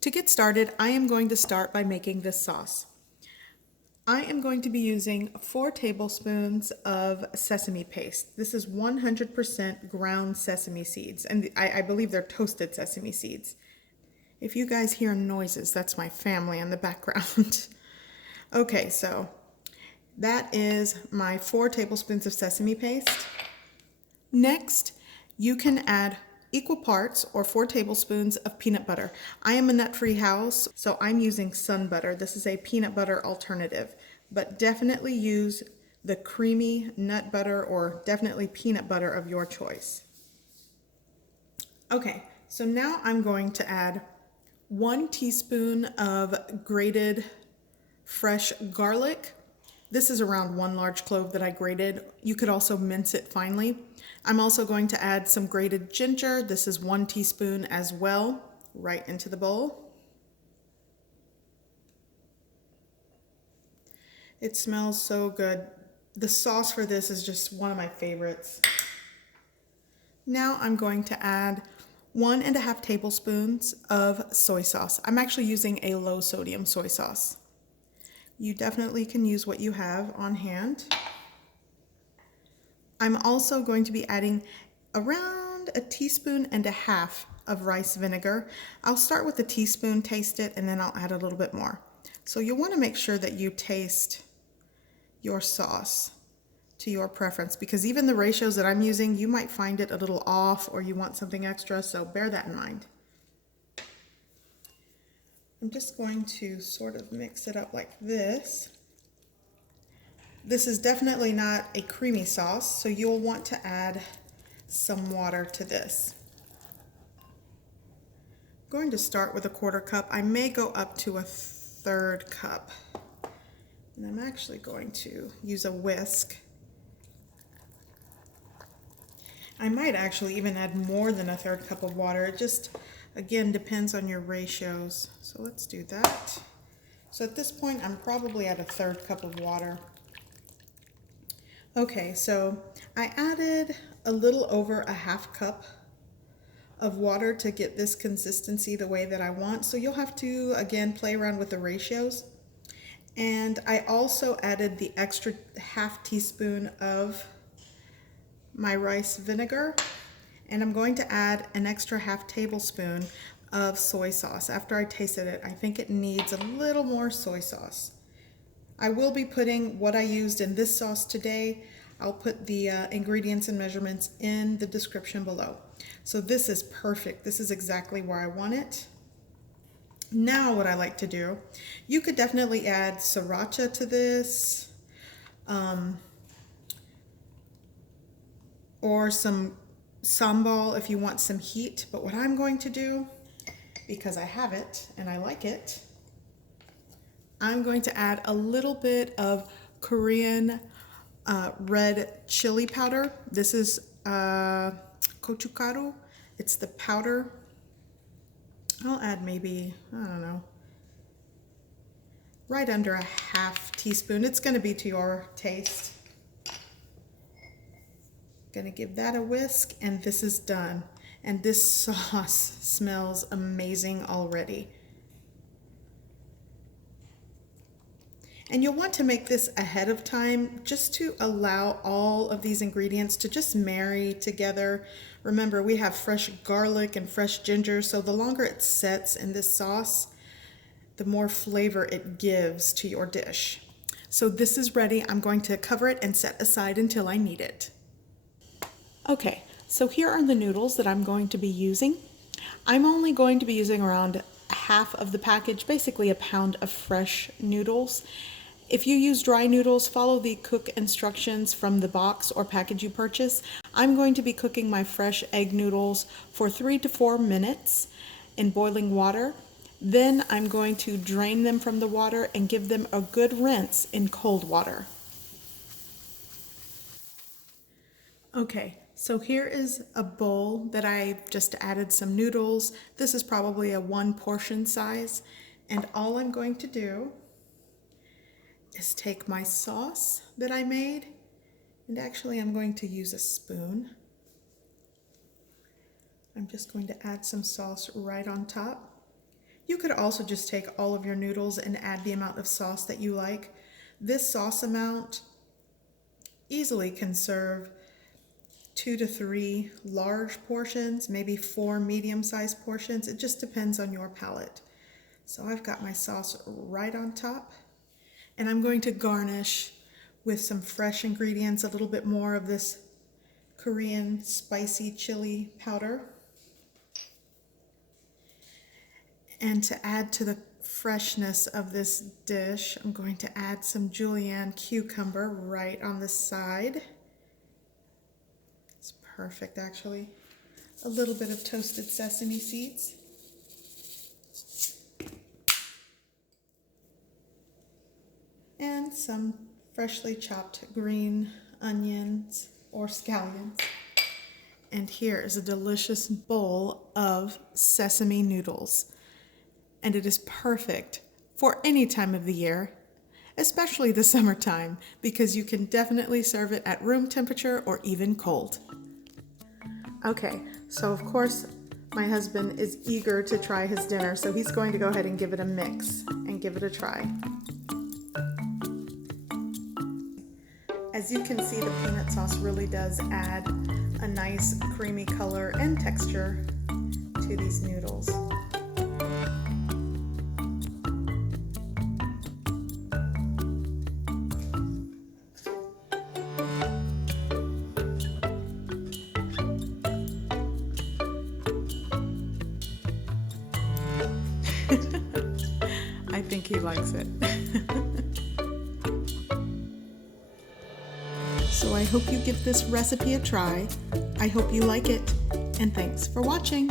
To get started, I am going to start by making this sauce. I am going to be using 4 tablespoons of sesame paste. This is 100% ground sesame seeds, and I believe they're toasted sesame seeds. If you guys hear noises, that's my family in the background. Okay, so that is my 4 tablespoons of sesame paste. Next, you can add equal parts or 4 tablespoons of peanut butter. I am a nut-free house, so I'm using sun butter. This is a peanut butter alternative, but definitely use the creamy nut butter or definitely peanut butter of your choice. Okay, so now I'm going to add 1 teaspoon of grated fresh garlic. This is around 1 large clove that I grated. You could also mince it finely. I'm also going to add some grated ginger. This is 1 teaspoon as well, right into the bowl. It smells so good. The sauce for this is just one of my favorites. Now I'm going to add 1.5 tablespoons of soy sauce. I'm actually using a low sodium soy sauce. You definitely can use what you have on hand. I'm also going to be adding around 1.5 teaspoons of rice vinegar. I'll start with a teaspoon, taste it, and then I'll add a little bit more. So you'll want to make sure that you taste your sauce to your preference, because even the ratios that I'm using, you might find it a little off or you want something extra, so bear that in mind. I'm just going to sort of mix it up like this. This is definitely not a creamy sauce, so you'll want to add some water to this. I'm going to start with 1/4 cup. I may go up to 1/3 cup. And I'm actually going to use a whisk. I might actually even add more than 1/3 cup of water. It just, again, depends on your ratios. So let's do that. So at this point, I'm probably at 1/3 cup of water. Okay, so I added a little over 1/2 cup of water to get this consistency the way that I want. So you'll have to, again, play around with the ratios. And I also added the extra 1/2 teaspoon of my rice vinegar. And I'm going to add an extra 1/2 tablespoon of soy sauce. After I tasted it, I think it needs a little more soy sauce. I will be putting what I used in this sauce today. I'll put the ingredients and measurements in the description below. So this is perfect. This is exactly where I want it. Now what I like to do, you could definitely add sriracha to this, or some sambal if you want some heat. But what I'm going to do, because I have it and I like it, I'm going to add a little bit of Korean red chili powder. This is gochugaru. It's the powder. I'll add maybe, I don't know, right under 1/2 teaspoon. It's going to be to your taste. Going to give that a whisk, and this is done. And this sauce smells amazing already. And you'll want to make this ahead of time just to allow all of these ingredients to just marry together. Remember, we have fresh garlic and fresh ginger, so the longer it sets in this sauce, the more flavor it gives to your dish. So this is ready. I'm going to cover it and set aside until I need it. Okay, so here are the noodles that I'm going to be using. I'm only going to be using around 1/2 of the package, basically 1 pound of fresh noodles. If you use dry noodles, follow the cook instructions from the box or package you purchase. I'm going to be cooking my fresh egg noodles for 3 to 4 minutes in boiling water. Then I'm going to drain them from the water and give them a good rinse in cold water. Okay, so here is a bowl that I just added some noodles. This is probably a 1 portion size. And all I'm going to do is take my sauce that I made And actually, I'm going to use a spoon. I'm just going to add some sauce right on top. You could also just take all of your noodles and add the amount of sauce that you like. This sauce amount easily can serve 2 to 3 large portions, maybe 4 medium-sized portions. It just depends on your palate. So I've got my sauce right on top, and I'm going to garnish with some fresh ingredients, a little bit more of this Korean spicy chili powder. And to add to the freshness of this dish, I'm going to add some julienne cucumber right on the side. It's perfect, actually. A little bit of toasted sesame seeds. And some freshly chopped green onions or scallions. And here is a delicious bowl of sesame noodles. And it is perfect for any time of the year, especially the summertime, because you can definitely serve it at room temperature or even cold. Okay, so of course my husband is eager to try his dinner, so he's going to go ahead and give it a mix and give it a try. As you can see, the peanut sauce really does add a nice creamy color and texture to these noodles. I think he likes it. So I hope you give this recipe a try. I hope you like it, and thanks for watching.